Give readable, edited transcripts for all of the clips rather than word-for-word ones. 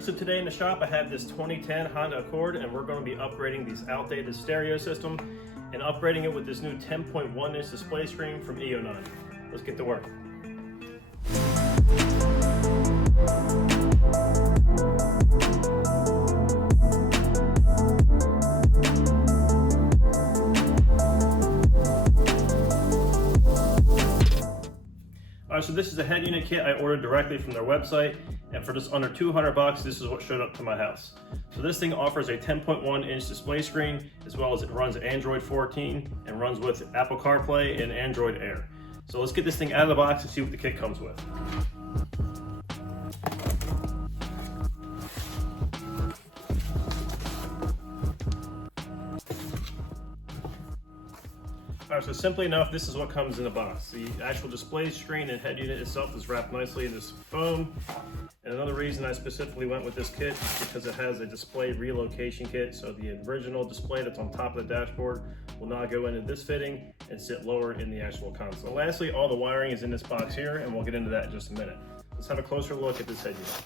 So today in the shop I have this 2010 Honda Accord, and we're going to be upgrading this outdated stereo system and upgrading it with this new 10.1 inch display screen from EONON. Let's get to work. So this is a head unit kit I ordered directly from their website, and for just under 200 bucks, this is what showed up to my house. So this thing offers a 10.1 inch display screen, as well as it runs Android 14 and runs with Apple CarPlay and Android Air. So let's get this thing out of the box and see what the kit comes with. So simply enough, this is what comes in the box. The actual display screen and head unit itself is wrapped nicely in this foam. And another reason I specifically went with this kit is because it has a display relocation kit. So the original display that's on top of the dashboard will now go into this fitting and sit lower in the actual console. Lastly, all the wiring is in this box here, and we'll get into that in just a minute. Let's have a closer look at this head unit.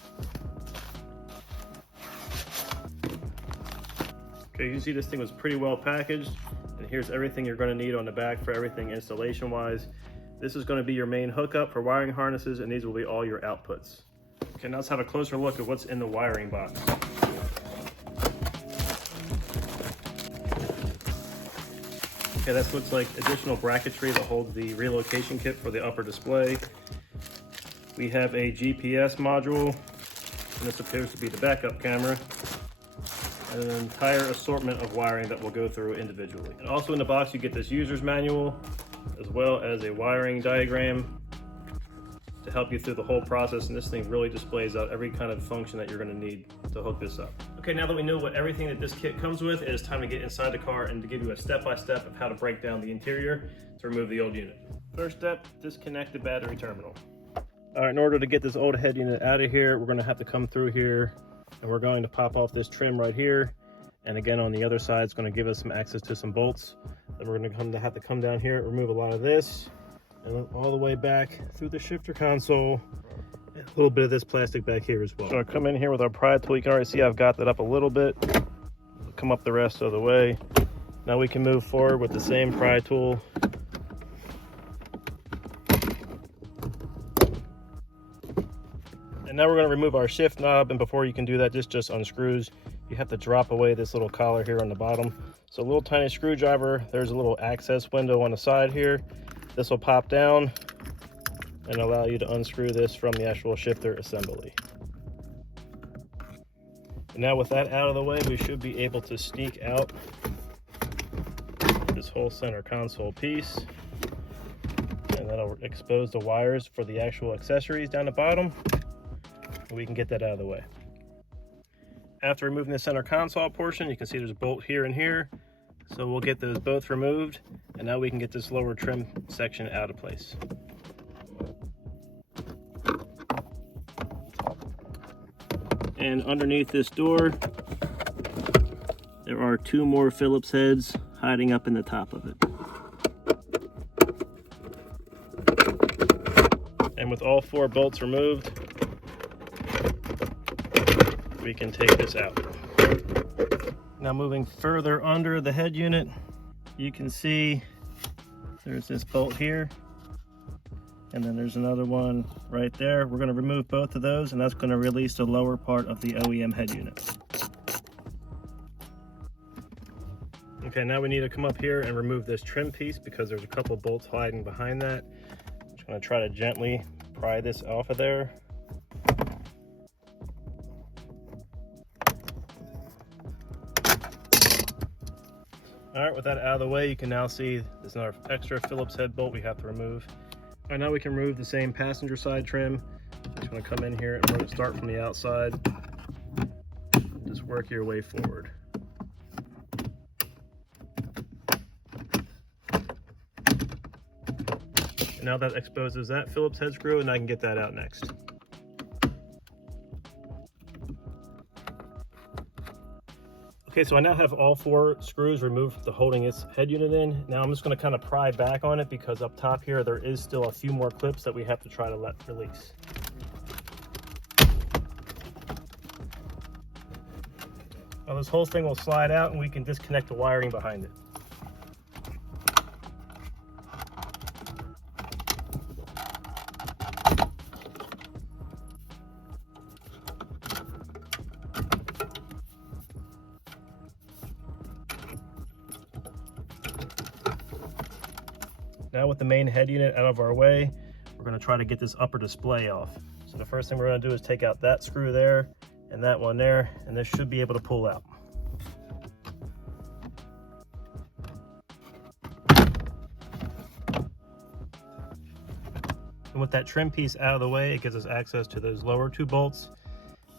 Okay, you can see this thing was pretty well packaged. And here's everything you're going to need on the back for everything installation wise. This is going to be your main hookup for wiring harnesses, and these will be all your outputs. Okay, now let's have a closer look at what's in the wiring box. Okay, this looks like additional bracketry that holds the relocation kit for the upper display. We have a GPS module, and this appears to be the backup camera, and an entire assortment of wiring that we'll go through individually. And also in the box you get this user's manual, as well as a wiring diagram to help you through the whole process, and this thing really displays out every kind of function that you're going to need to hook this up. Okay, now that we know what everything that this kit comes with, it is time to get inside the car and to give you a step-by-step of how to break down the interior to remove the old unit. First step, disconnect the battery terminal. All right, in order to get this old head unit out of here, we're going to have to come through here, and we're going to pop off this trim right here, and again on the other side it's going to give us some access to some bolts. Then we're going to have to come down here, remove a lot of this, and all the way back through the shifter console, and a little bit of this plastic back here as well. So I come in here with our pry tool. You can already see I've got that up a little bit. Come up the rest of the way. Now we can move forward with the same pry tool. And now we're going to remove our shift knob, and before you can do that, this just unscrews. You have to drop away this little collar here on the bottom. So a little tiny screwdriver, there's a little access window on the side here. This will pop down and allow you to unscrew this from the actual shifter assembly. And now with that out of the way, we should be able to sneak out this whole center console piece. And that'll expose the wires for the actual accessories down the bottom. We can get that out of the way. After removing the center console portion, you can see there's a bolt here and here. So we'll get those both removed, and now we can get this lower trim section out of place. And underneath this door, there are two more Phillips heads hiding up in the top of it. And with all four bolts removed, we can take this out. Now moving further under the head unit, you can see there's this bolt here, and then there's another one right there. We're going to remove both of those, and that's going to release the lower part of the OEM head unit. Okay, now we need to come up here and remove this trim piece because there's a couple bolts hiding behind that. I'm just going to try to gently pry this off of there. All right, with that out of the way, you can now see there's another extra Phillips head bolt we have to remove. All right, now we can remove the same passenger side trim. Just gonna come in here and we're gonna start from the outside. Just work your way forward. And now that exposes that Phillips head screw, and I can get that out next. Okay, so I now have all four screws removed to holding its head unit in. Now I'm just going to kind of pry back on it because up top here there is still a few more clips that we have to try to let release. Now this whole thing will slide out and we can disconnect the wiring behind it. Now with the main head unit out of our way, we're going to try to get this upper display off. So the first thing we're going to do is take out that screw there and that one there, and this should be able to pull out. And with that trim piece out of the way, it gives us access to those lower two bolts,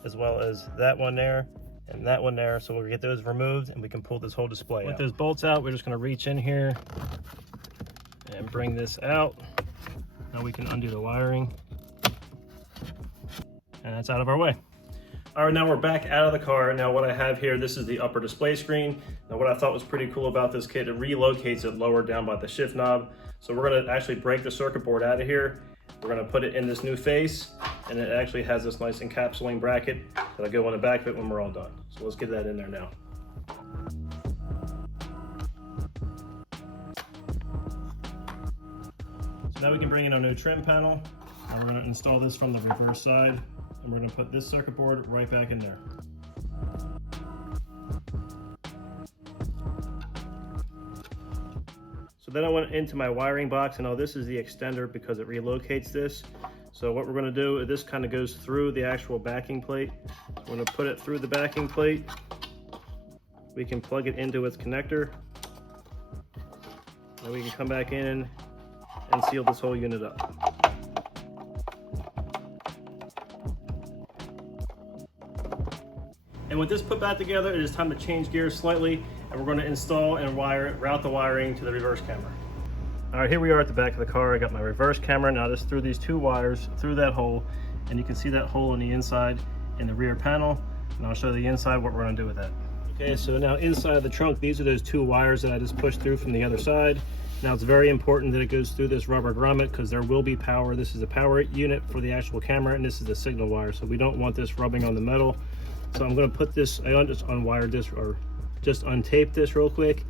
as well as that one there and that one there. So we'll get those removed and we can pull this whole display out. With those bolts out, we're just going to reach in here and bring this out. Now we can undo the wiring, and that's out of our way. All right, now we're back out of the car. Now what I have here, this is the upper display screen. Now what I thought was pretty cool about this kit, it relocates it lower down by the shift knob. So we're gonna actually break the circuit board out of here. We're gonna put it in this new face, and it actually has this nice encapsulating bracket that'll go on the back of it when we're all done. So let's get that in there now. Now we can bring in our new trim panel, and we're going to install this from the reverse side, and we're going to put this circuit board right back in there. So then I went into my wiring box, and now this is the extender because it relocates this. So what we're going to do, this kind of goes through the actual backing plate. So we're going to put it through the backing plate. We can plug it into its connector. Then we can come back in and seal this whole unit up. And with this put back together, it is time to change gears slightly, and we're going to install and route the wiring to the reverse camera. All right, here we are at the back of the car. I got my reverse camera. Now just through these two wires through that hole, and you can see that hole on the inside in the rear panel, and I'll show you the inside what we're going to do with that. Okay, so now inside of the trunk, these are those two wires that I just pushed through from the other side. Now it's very important that it goes through this rubber grommet because there will be power. This is a power unit for the actual camera, and this is the signal wire. So we don't want this rubbing on the metal. So I'm going to put this, I just unwired this, or just untape this real quick,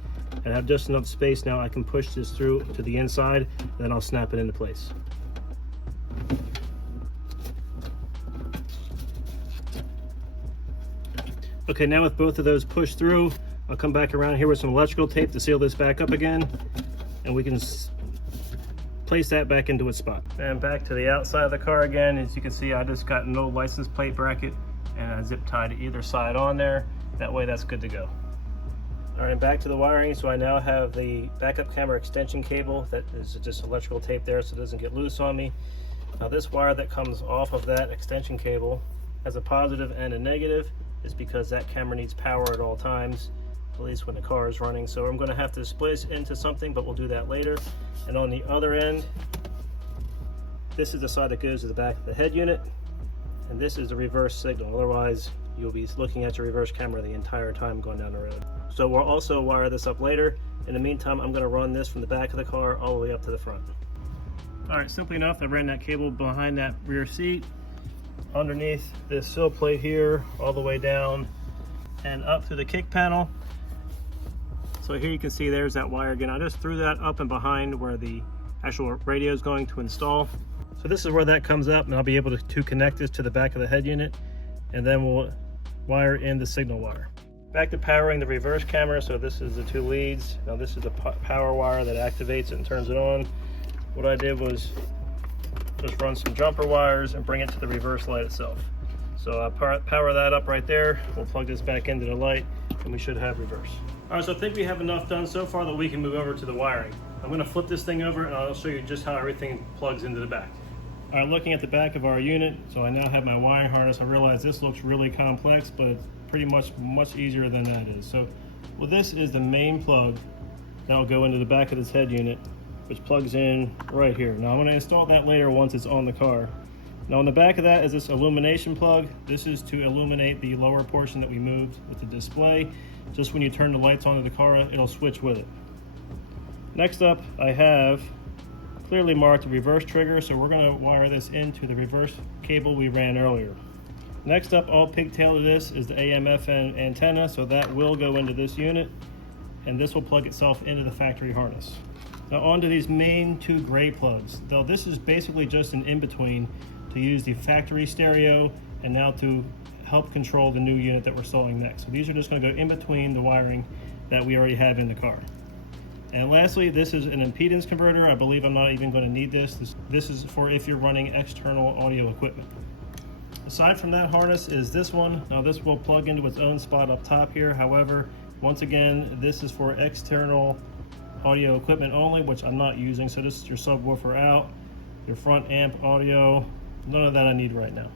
and have just enough space now I can push this through to the inside, and then I'll snap it into place. Okay, now with both of those pushed through, I'll come back around here with some electrical tape to seal this back up again, and we can place that back into its spot. And back to the outside of the car again. As you can see, I just got no license plate bracket and a zip tie to either side on there. That way that's good to go. All right, back to the wiring. So I now have the backup camera extension cable that is just electrical tape there so it doesn't get loose on me. Now this wire that comes off of that extension cable has a positive and a negative. Is because that camera needs power at all times, at least when the car is running. So I'm going to have to splice into something, but we'll do that later. And on the other end, this is the side that goes to the back of the head unit, and this is the reverse signal. Otherwise, you'll be looking at your reverse camera the entire time going down the road. So we'll also wire this up later. In the meantime, I'm going to run this from the back of the car all the way up to the front. All right, simply enough, I ran that cable behind that rear seat, underneath this sill plate here, all the way down and up through the kick panel. So here you can see there's that wire again. I just threw that up and behind where the actual radio is going to install. So this is where that comes up, and I'll be able to connect this to the back of the head unit, and then we'll wire in the signal wire. Back to powering the reverse camera. So this is the two leads. Now this is the power wire that activates it and turns it on. What I did was just run some jumper wires and bring it to the reverse light itself. So I'll power that up right there. We'll plug this back into the light, and we should have reverse. All right, so I think we have enough done so far that we can move over to the wiring. I'm gonna flip this thing over and I'll show you just how everything plugs into the back. All right, looking at the back of our unit, so I now have my wiring harness. I realize this looks really complex, but it's pretty much easier than that is. So, well, this is the main plug that will go into the back of this head unit, which plugs in right here. Now I'm going to install that later once it's on the car. Now on the back of that is this illumination plug. This is to illuminate the lower portion that we moved with the display. Just when you turn the lights on in the car, it'll switch with it. Next up, I have clearly marked the reverse trigger, so we're going to wire this into the reverse cable we ran earlier. Next up, all pigtail to this is the AM/FM antenna, so that will go into this unit, and this will plug itself into the factory harness. Now onto these main two gray plugs. Though this is basically just an in-between to use the factory stereo and now to help control the new unit that we're installing next. So these are just going to go in between the wiring that we already have in the car. And lastly, this is an impedance converter. I believe I'm not even going to need this. This is for if you're running external audio equipment. Aside from that harness is this one. Now this will plug into its own spot up top here. However, once again, this is for external audio equipment only, which I'm not using. So this is your subwoofer out, your front amp audio, none of that I need right now.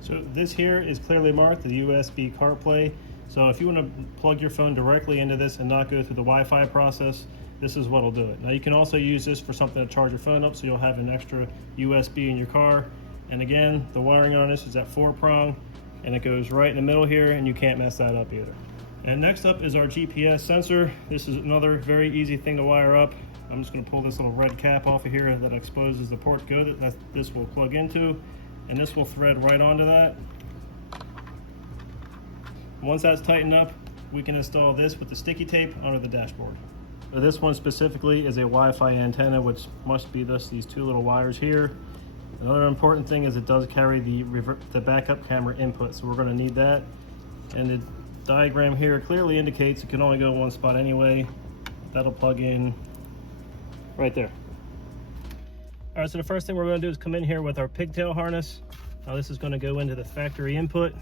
So this here is clearly marked the USB CarPlay. So if you want to plug your phone directly into this and not go through the Wi-Fi process, this is what'll do it. Now you can also use this for something to charge your phone up, so you'll have an extra USB in your car. And again, the wiring on this is at 4-prong, and it goes right in the middle here, and you can't mess that up either. And next up is our GPS sensor. This is another very easy thing to wire up. I'm just going to pull this little red cap off of here that exposes the port code that this will plug into, and this will thread right onto that. Once that's tightened up, we can install this with the sticky tape onto the dashboard. So this one specifically is a Wi-Fi antenna, which must be these two little wires here. Another important thing is it does carry the backup camera input, so we're going to need that. And the diagram here clearly indicates it can only go in one spot anyway. That'll plug in right there. All right, so the first thing we're going to do is come in here with our pigtail harness. Now this is going to go into the factory input.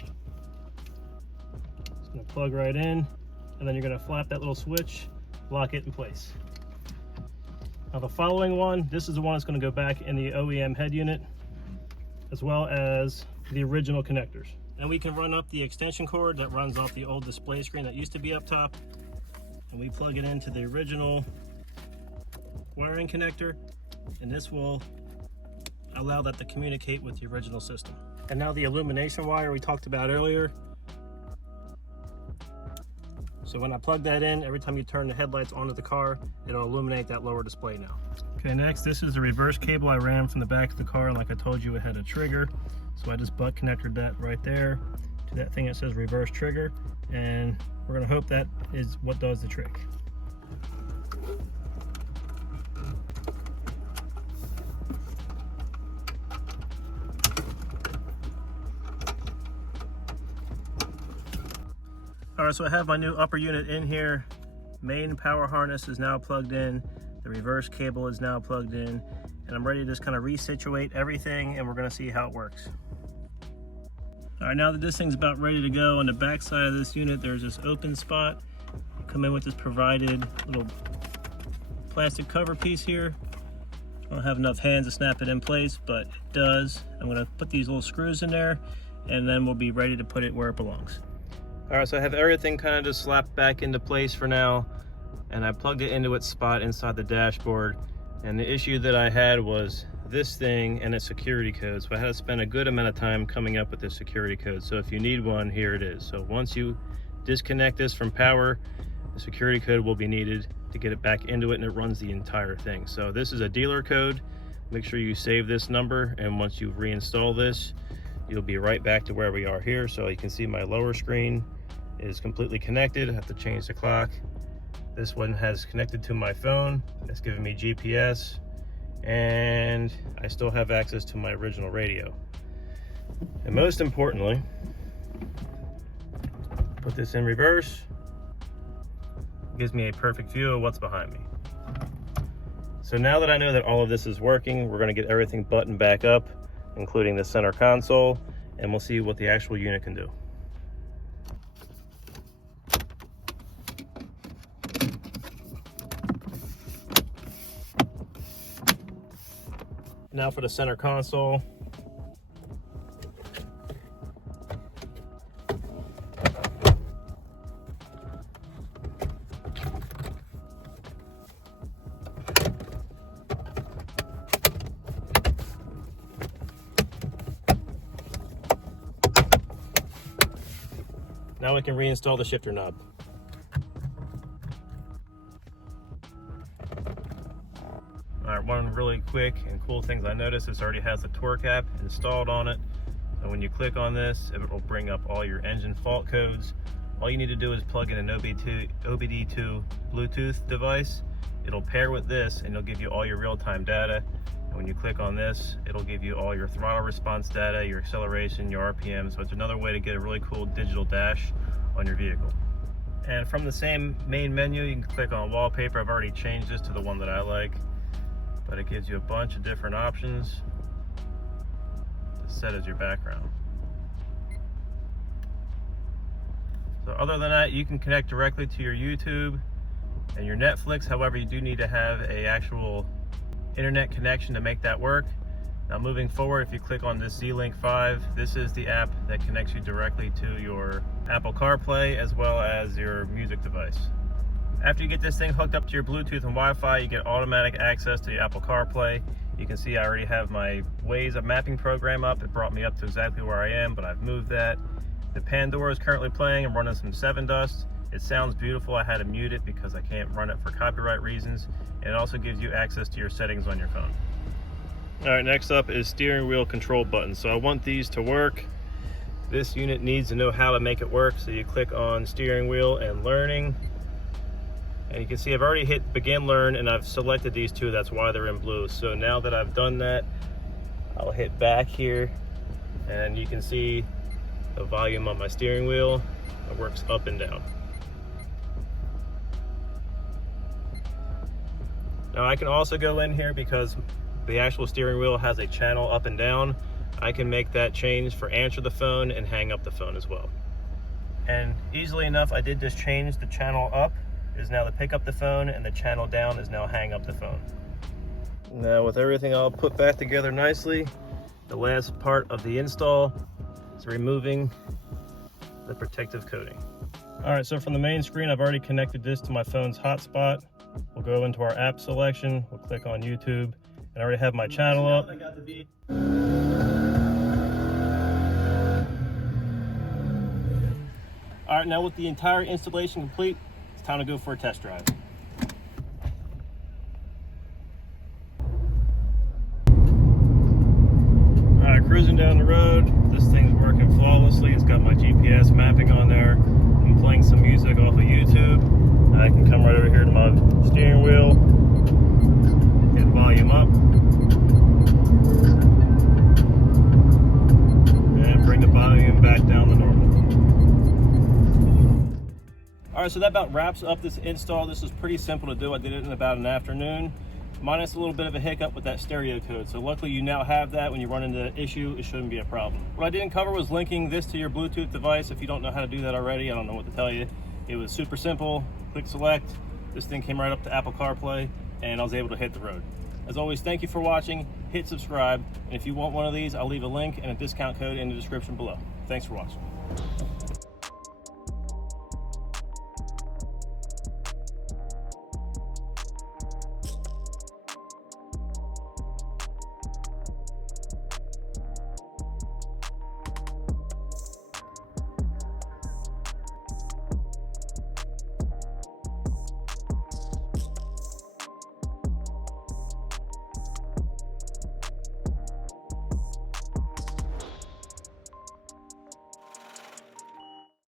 It's going to plug right in, and then you're going to flap that little switch, lock it in place. Now the following one, this is the one that's going to go back in the OEM head unit, as well as the original connectors. And we can run up the extension cord that runs off the old display screen that used to be up top, and we plug it into the original wiring connector, and this will allow that to communicate with the original system. And now the illumination wire we talked about earlier. So when I plug that in, every time you turn the headlights onto the car, it'll illuminate that lower display now. Okay, next, this is the reverse cable I ran from the back of the car. Like I told you, it had a trigger. So I just butt connected that right there to that thing that says reverse trigger. And we're gonna hope that is what does the trick. All right, so I have my new upper unit in here. Main power harness is now plugged in. The reverse cable is now plugged in. And I'm ready to just kind of resituate everything, and we're gonna see how it works. All right, now that this thing's about ready to go, on the back side of this unit, there's this open spot. You come in with this provided little plastic cover piece here. I don't have enough hands to snap it in place, but it does. I'm gonna put these little screws in there, and then we'll be ready to put it where it belongs. All right, so I have everything kind of just slapped back into place for now, and I plugged it into its spot inside the dashboard. And the issue that I had was this thing and its security code. So I had to spend a good amount of time coming up with this security code. So if you need one, here it is. So once you disconnect this from power, the security code will be needed to get it back into it, and it runs the entire thing. So this is a dealer code. Make sure you save this number, and once you reinstall this, you'll be right back to where we are here. So you can see my lower screen is completely connected. I have to change the clock. This one has connected to my phone. It's giving me GPS, and I still have access to my original radio. And most importantly, put this in reverse. It gives me a perfect view of what's behind me. So now that I know that all of this is working, we're going to get everything buttoned back up, including the center console, and we'll see what the actual unit can do. Now for the center console. Now we can reinstall the shifter knob. All right, one really quick and cool things I noticed is it already has the torque app installed on it. And when you click on this, it will bring up all your engine fault codes. All you need to do is plug in an OBD2 Bluetooth device. It'll pair with this and it'll give you all your real-time data. And when you click on this, it'll give you all your throttle response data, your acceleration, your RPM. So it's another way to get a really cool digital dash on your vehicle. And from the same main menu, you can click on wallpaper. I've already changed this to the one that I like, but it gives you a bunch of different options to set as your background. So other than that, you can connect directly to your YouTube and your Netflix. However, you do need to have an actual internet connection to make that work. Now moving forward, if you click on this Z-Link 5, this is the app that connects you directly to your Apple CarPlay as well as your music device. After you get this thing hooked up to your Bluetooth and Wi-Fi, you get automatic access to the Apple CarPlay. You can see I already have my Waze mapping program up. It brought me up to exactly where I am, but I've moved that. The Pandora is currently playing. I'm running some 7 Dust. It sounds beautiful. I had to mute it because I can't run it for copyright reasons. And it also gives you access to your settings on your phone. All right, next up is steering wheel control buttons. So I want these to work. This unit needs to know how to make it work. So you click on steering wheel and learning. And you can see I've already hit begin learn and I've selected these two. That's why they're in blue. So now that I've done that, I'll hit back here and you can see the volume on my steering wheel. It works up and down. Now I can also go in here because the actual steering wheel has a channel up and down. I can make that change for answer the phone and hang up the phone as well. And easily enough, I did just change the channel up is now to pick up the phone and the channel down is now hang up the phone. Now with everything all put back together nicely, the last part of the install is removing the protective coating. All right, so from the main screen, I've already connected this to my phone's hotspot. We'll go into our app selection, we'll click on YouTube, and I already have my channel up. All right, now with the entire installation complete, it's time to go for a test drive. All right, cruising down the road. This thing's working flawlessly. It's got my GPS mapping on there. I'm playing some music off of YouTube. I can come right over here to my steering wheel, hit volume up, and bring the volume back down to normal. All right, so that about wraps up this install. This was pretty simple to do. I did it in about an afternoon, minus a little bit of a hiccup with that stereo code. So luckily you now have that. When you run into an issue, it shouldn't be a problem. What I didn't cover was linking this to your Bluetooth device. If you don't know how to do that already, I don't know what to tell you. It was super simple. Click select. This thing came right up to Apple CarPlay and I was able to hit the road. As always, thank you for watching. Hit subscribe. And if you want one of these, I'll leave a link and a discount code in the description below. Thanks for watching.